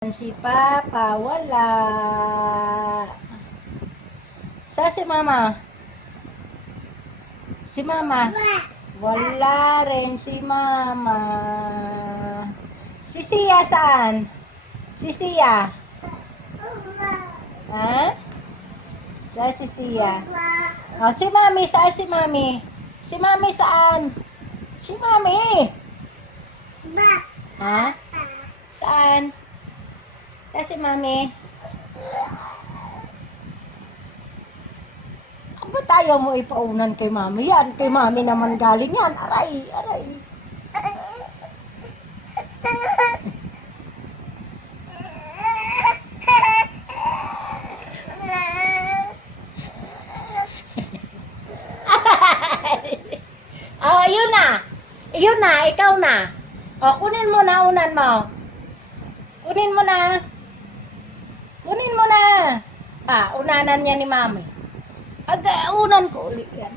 Si Papa, wala. Sa si Mama? Si Mama? Wala rin si Mama. Si Sia saan? Si Sia? Ha? Saan si Sia? Oh, si Mami, saan si Mami? Si Mami saan? Si Mami? Ha? Saan? Saan si Mami? Ba't tayo mo ipaunan kay Mami yan? Kay Mami naman galing yan. Aray, aray. Oh, yun na. Yun na, ikaw na. Oh, kunin mo na unan mo. Kunin mo na. Kunin mo na. Unanan niya ni Mami. Unan ko ulit yan.